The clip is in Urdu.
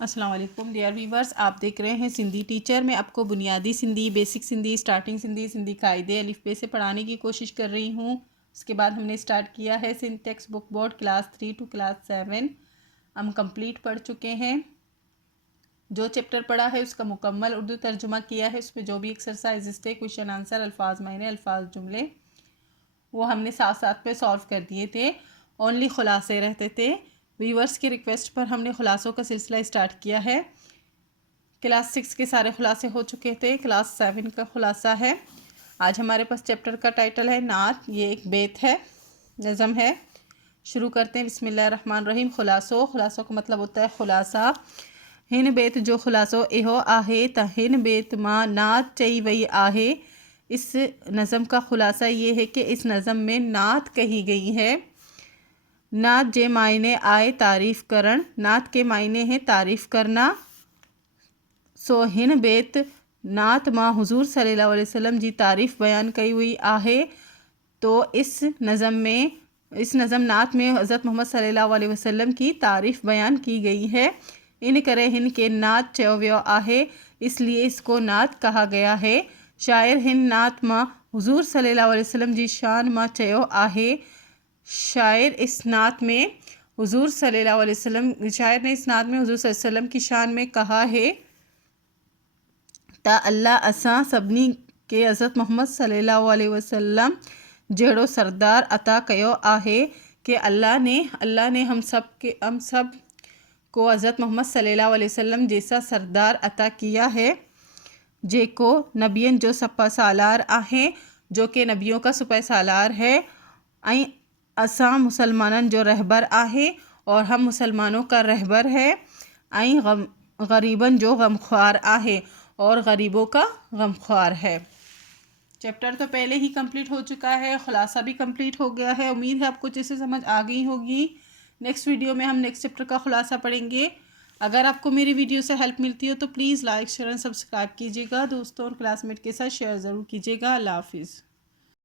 السلام علیکم ڈیئر ویورز، آپ دیکھ رہے ہیں سندھی ٹیچر۔ میں آپ کو بنیادی سندھی، بیسک سندھی، اسٹارٹنگ سندھی، سندھی قاعدے الف بے سے پڑھانے کی کوشش کر رہی ہوں۔ اس کے بعد ہم نے اسٹارٹ کیا ہے Sindh textbook board class 3 to class 7۔ ہم کمپلیٹ پڑھ چکے ہیں۔ جو چیپٹر پڑھا ہے اس کا مکمل اردو ترجمہ کیا ہے۔ اس میں جو بھی ایکسرسائزز تھے، کویشچن آنسر، الفاظ معنی، الفاظ جملے، وہ ہم نے ساتھ ساتھ پہ سالو کر دیے تھے۔ اونلی خلاصے رہتے تھے۔ ویورز کی ریکویسٹ پر ہم نے خلاصوں کا سلسلہ اسٹارٹ کیا ہے۔ کلاس 6 کے سارے خلاصے ہو چکے تھے، کلاس 7 کا خلاصہ ہے۔ آج ہمارے پاس چیپٹر کا ٹائٹل ہے نعت۔ یہ ایک بیت ہے، نظم ہے۔ شروع کرتے ہیں۔ بسم اللہ الرحمن الرحیم۔ خلاصوں کا مطلب ہوتا ہے خلاصہ۔ ہن بیت جو خلاصو اہو آہے تا ہن بیت ماں نعت چئی وئی آہے۔ اس نظم کا خلاصہ یہ ہے کہ اس نظم میں نعت کہی گئی ہے۔ نعت جے معنی آئے تعریف کرن۔ نعت کے معنی ہے تعریف کرنا۔ سو ہن بیت نعت ماں حضور صلی اللہ علیہ وسلم جی تعریف بیان کئی ہوئی آہے۔ تو اس نظم نعت میں حضرت محمد صلی اللہ علیہ وسلم کی تعریف بیان کی گئی ہے۔ ان کرے ہن کے نعت چیو ویو آہے، اس لیے اس کو نعت کہا گیا ہے۔ شاعر ہن نعت ماں حضور صلی اللہ علیہ وسلم جی شان ماں چیو آہے۔ شاعر نے اس نعت میں حضور صلی اللہ علیہ وسلم کی شان میں کہا ہے تا اللہ اساں سبنی کے حضرت محمد صلی اللہ علیہ وسلم جہڑو سردار عطا کیو آہے، کہ اللہ نے ہم سب کو حضرت محمد صلی اللہ علیہ وسلم جیسا سردار عطا کیا ہے، جیکو نبیین جو سپہ سالار آہیں، جو کہ نبیوں کا سپہ سالار ہے،ائیں اساں مسلمانن جو رہبر آہیں، اور ہم مسلمانوں کا رہبر ہے،ائیں غریبن جو غمخوار آہیں، اور غریبوں کا غمخوار ہے۔ چیپٹر تو پہلے ہی کمپلیٹ ہو چکا ہے، خلاصہ بھی کمپلیٹ ہو گیا ہے۔ امید ہے آپ کو جیسے سمجھ آ گئی ہوگی۔ نیکسٹ ویڈیو میں ہم نیکسٹ چیپٹر کا خلاصہ پڑھیں گے۔ اگر آپ کو میری ویڈیو سے ہیلپ ملتی ہو تو پلیز لائک، شیئر اور سبسکرائب کیجیے گا۔ دوستوں اور کلاس میٹ کے ساتھ شیئر ضرور کیجیے گا۔ اللہ حافظ۔